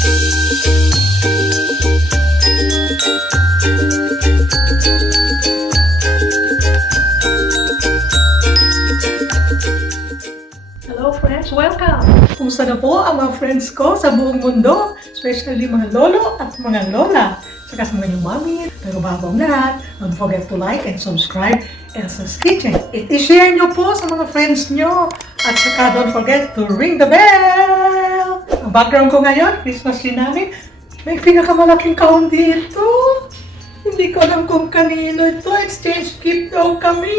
Hello friends, welcome! Kumusta na po ang mga friends ko sa buong mundo, especially mga lolo at mga lola, saka sa mga mami. Pero bago ang lahat, don't forget to like and subscribe Elsa's Kitchen. I-share nyo po sa mga friends nyo at saka don't forget to ring the bell! Ang background ko ngayon, Christmas tree namin, may pinakamalaking kahon dito. Hindi ko alam kung kanino ito, exchange gift daw kami.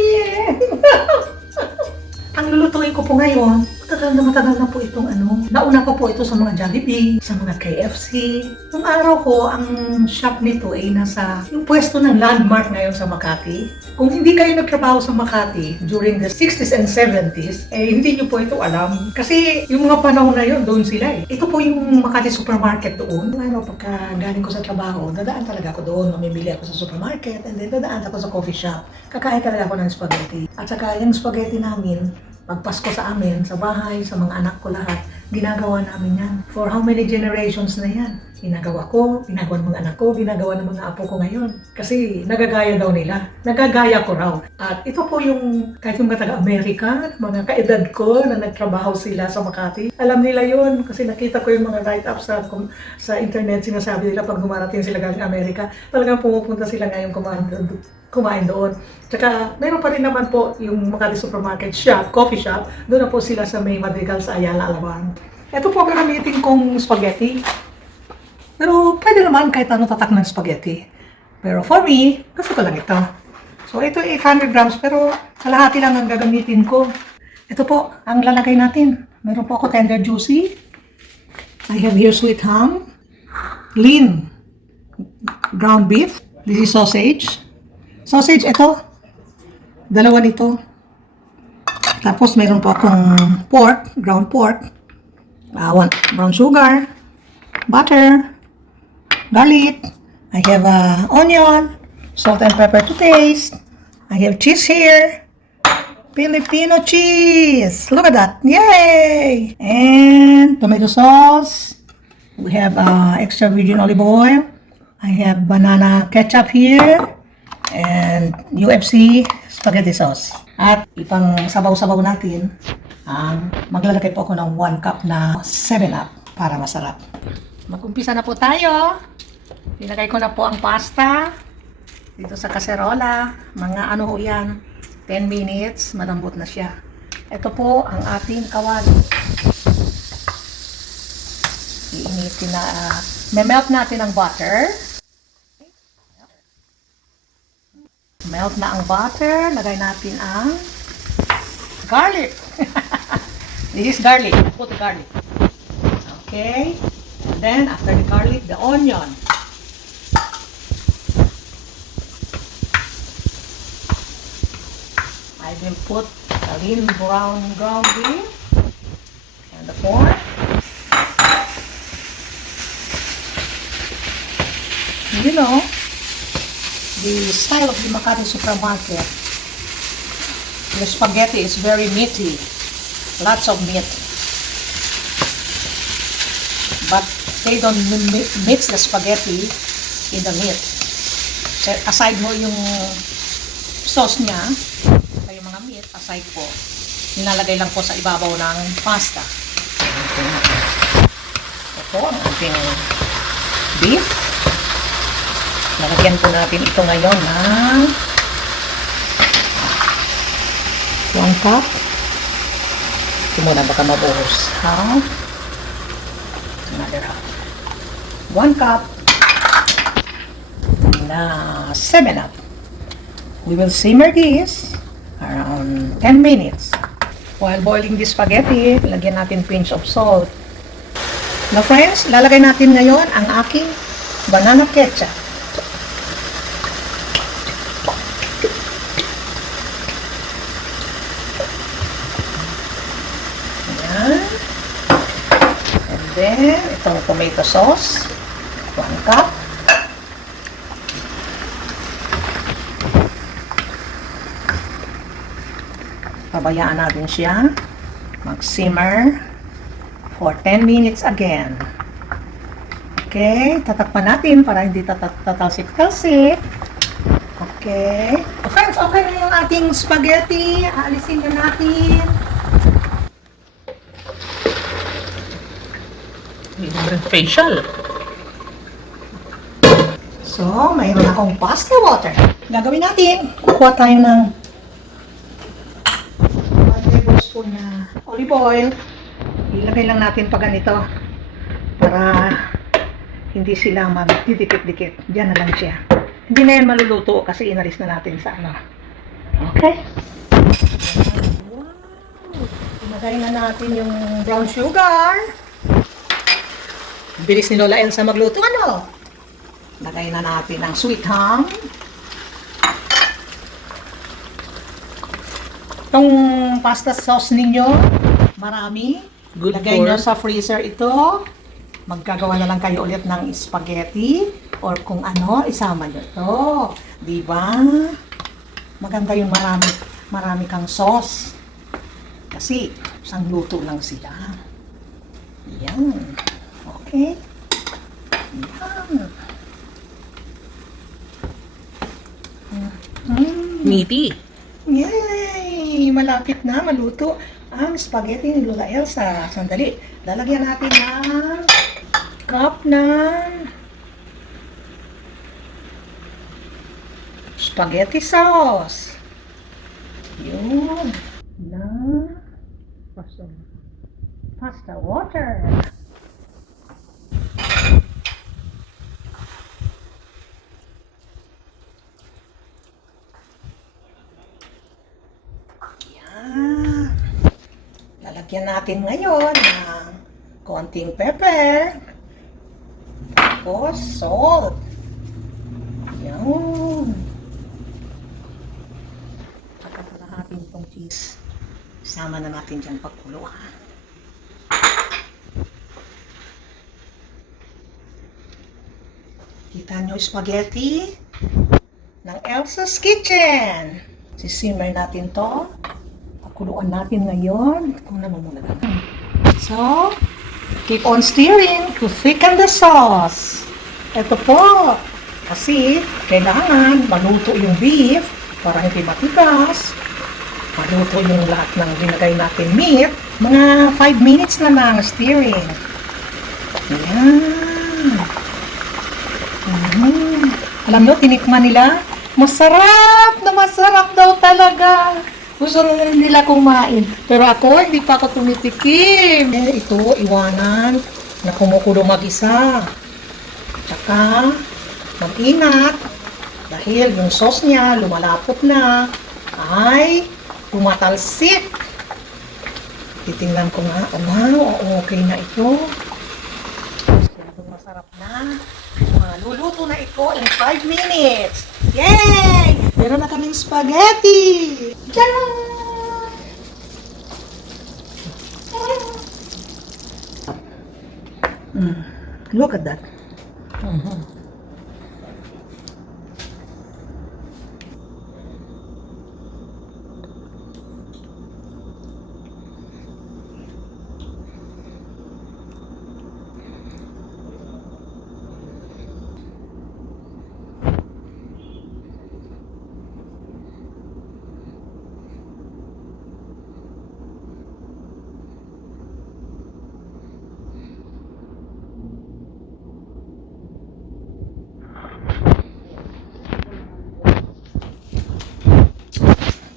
Ang lulutuin ko po ngayon, matagal na po itong nauna pa po ito sa mga Jollibee, sa mga KFC. Nung araw ko, ang shop nito ay nasa yung pwesto ng landmark ngayon sa Makati. Kung hindi kayo nagtrabaho sa Makati during the 60s and 70s, hindi nyo po ito alam. Kasi yung mga panahon na yun, doon sila eh. Ito po yung Makati supermarket doon. Pagka galing ko sa trabaho, dadaan talaga ako doon. Mamimili ako sa supermarket and then dadaan ako sa coffee shop. Kakain talaga ako ng spaghetti. At saka yung spaghetti namin, pagpasko sa amin, sa bahay, sa mga anak ko lahat, ginagawa namin yan. For how many generations na yan? Ginagawa ko, ginagawa ng mga anak ko, ginagawa ng mga apo ko ngayon. Kasi nagagaya daw nila. Nagagaya ko raw. At ito po yung, kahit yung mga taga-Amerika, mga kaedad ko na nagtrabaho sila sa Makati. Alam nila yun kasi nakita ko yung mga write-ups sa internet. Sinasabi nila pag dumarating sila galing Amerika, talagang pumupunta sila ngayon kumain doon. Tsaka, meron pa rin naman po yung Makati Supermarket Shop, coffee shop. Doon na po sila sa May Madrigal sa Ayala, Alabang. Ito po ang gagamitin kong spaghetti. Pero pwede naman kahit ano tatak ng spaghetti. Pero for me, gusto ko lang ito. So ito 800 grams pero kalahati lang ang gagamitin ko. Ito po ang lalagay natin. Meron po ako tender juicy. I have here sweet ham. Lean ground beef. This is sausage. Sausage, ito. Dalawa nito. Tapos, mayroon po akong pork, ground pork. Brown sugar. Butter. Garlic. I have onion. Salt and pepper to taste. I have cheese here. Filipino cheese. Look at that. Yay! And tomato sauce. We have extra virgin olive oil. I have banana ketchup here. And UFC spaghetti sauce. At ipang sabaw-sabaw natin, maglalagay po ako ng 1 cup na 7-Up para masarap. Mag-umpisa na po tayo. Ilagay ko na po ang pasta dito sa kaserola. Mga ano yan, 10 minutes, malambot na siya. Ito po ang ating kawali. Iinitin na, melt natin ang butter. Melt na ang butter. Lagay natin ang garlic. This is garlic. Put the garlic. Okay. And then, after the garlic, the onion. I will put a little brown ground beef and the pork. You know, the style of the Makati supermarket, the spaghetti is very meaty, lots of meat. But they don't mix the spaghetti in the meat. So, aside mo yung sauce niya, saka yung mga meat, aside po, nilalagay lang po sa ibabaw ng pasta. Ito ang ating beef. Lalagyan po natin ito ngayon ng 1 cup. Ito muna baka mabuhos. Half. Another half. 1 cup na 7-Up. We will simmer this around 10 minutes. While boiling this spaghetti, lagyan natin pinch of salt. Now friends, lalagay natin ngayon ang aking banana ketchup. Then, itong tomato sauce, 1 cup. Pabayaan natin siya mag-simmer for 10 minutes again. Okay, tatakpan natin para hindi tatalsik-talsik. Okay. Friends, okay na yung ating spaghetti. Aalisin na natin. Facial. So, mayroon akong pasta water. Gagawin natin. Kukuha tayo ng 1 tablespoon na olive oil. Ilagay lang natin pa ganito para hindi sila magdidikit-dikit. Diyan na lang siya. Hindi na yan maluluto kasi inalis na natin sa ano. Okay? Wow! Ilagay na natin yung brown sugar. Bilis ni Lola Elsa magluto, ano? Lagay na natin ang sweet ham. Itong pasta sauce ninyo, marami. Good Lagay for... nyo sa freezer ito. Magkagawa na lang kayo ulit ng spaghetti or kung ano, isama nyo ito. Diba? Maganda yung marami kang sauce. Kasi, isang luto lang sila. Yan. Okay? Yan. Meaty. Yay! Malapit na maluto ang spaghetti ni Lola Elsa. Sandali. Lalagyan natin ng cup ng spaghetti sauce. Yun. Na pasta water. Lalagyan natin ngayon ng konting pepper. Tapos salt. Yan. Pagkatala natin itong cheese. Isama na natin dyan pagkuluan. Kita nyo spaghetti ng Elsa's Kitchen. Sisimmer natin to. Kuluan natin ngayon. Kung namumula natin. So, keep on stirring to thicken the sauce. Ito po. Kasi, kailangan maluto yung beef para hindi matigas. Maluto yung lahat ng ginagay natin meat. Mga 5 minutes na lang stirring. Ayan. Alam nyo, tinikman nila. Masarap na masarap daw talaga. Gusto na rin nila kumain. Pero ako, hindi pa ako tumitikim. Ito, iwanan na kumukulo mag-isa. Tsaka, mag-ingat. Dahil yung sauce niya, lumalapot na, ay tumatalsik. Titingnan ko nga, wow, okay na ito. Masarap na. Luluto na ito in 5 minutes. Yay! Meron na kaming spaghetti! Tcharam! Look at that.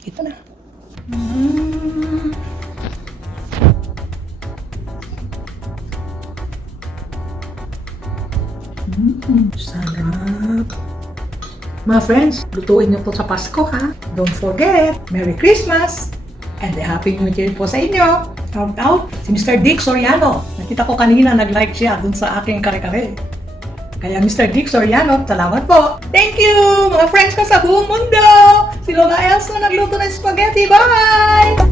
Ito na. Sarap. Mga friends, lutuin niyo to sa Pasko ha. Don't forget, Merry Christmas and a Happy New Year po sa inyo. Shout out si Mr. Dick Soriano. Nakita ko kanina nag-like siya dun sa aking kare-kare. Kaya Mr. Dick Soriano, salamat po. Thank you mga friends ko sa buong mundo. Si Lola Elsa nagluto ng spaghetti. Bye!